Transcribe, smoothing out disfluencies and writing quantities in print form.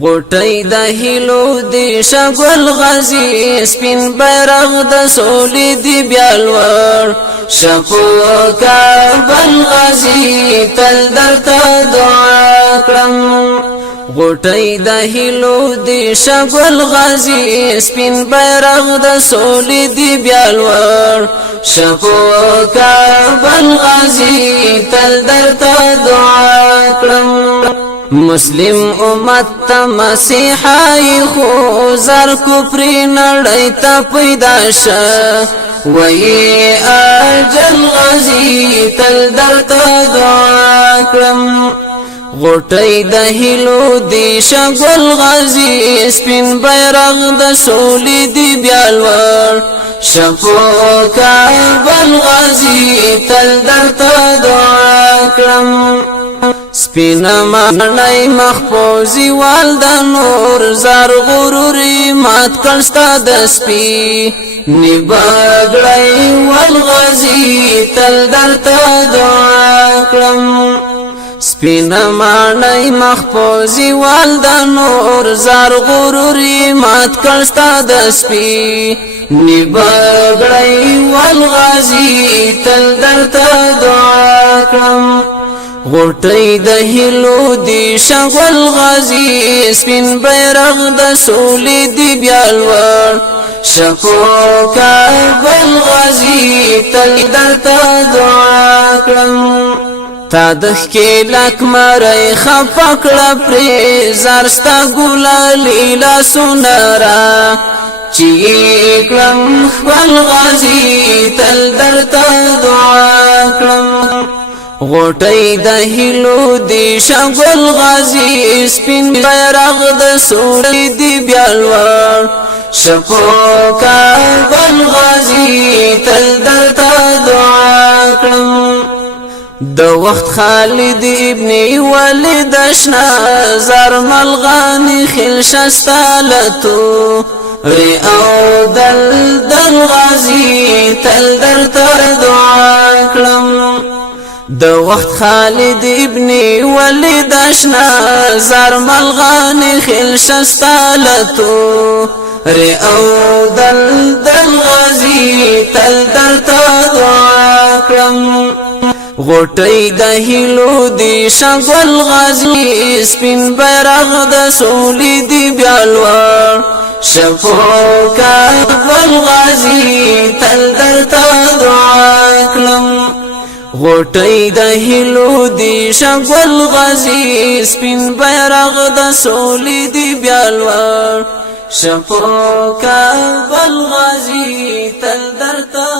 غټي د هلو دی شګل غازی سپین بیرغ د سولې دی بیالور شپو کابل غازی تل درته دعا کړم غټي د هلو دی شګل غازی سپین بیرغ د سولې دی بیالور شپو کابل غازی تل درته دعا کړم مسلم امت تا مسیحای خو زر کفری نړۍ ته پیدا شه وی اجل غازی تل درته دعا کړم غټي د هلو دی شګل غازی سپین بیرغ د سولې دی بیالور شپو کابل غازی تل درته دعا کړم سپین مانای مخفوزی والد نور زار غروری مات کلستا دسپی نباگڑای والغازی تل درتا دعا کرم سپین مانای مخفوزی والد نور زار غروری مات کلستا دسپی نباگڑای والغازی تل درتا دعا کرم غټي د هلو دی شغل غازی سپین بیرغ د سولې دی بیالور شپو کابل غازی تل درته دعا کړم تا د ښکلک مړی خفه کړه پرې زرستا ګلالي لاسونه را چې کړم خپل غازی تل درته دعا کړم غټي د هلو دی شګل غازی سپین بیرغ د سولې دی بیالور شپو کابل غازی تل درته دعا کړم د وخت خالد ابن ولید اشنا زر ملغانی خل شستالتو ری او دل غازی تل درته دعا کړم د وخت خالد ابن ولید اشنا زر ملغانی خل شستالتو ری او دل غازی تل درته دعا کړم غټي د هلو دی شګل غازی سپین بیرغ د سولې دی بیالور شپو کابل غازی تل درته دعا کړم غټي د هلو دی شګل غازی سپین بیرغ د سولې دی بیالور شپو کابل غازی تل درته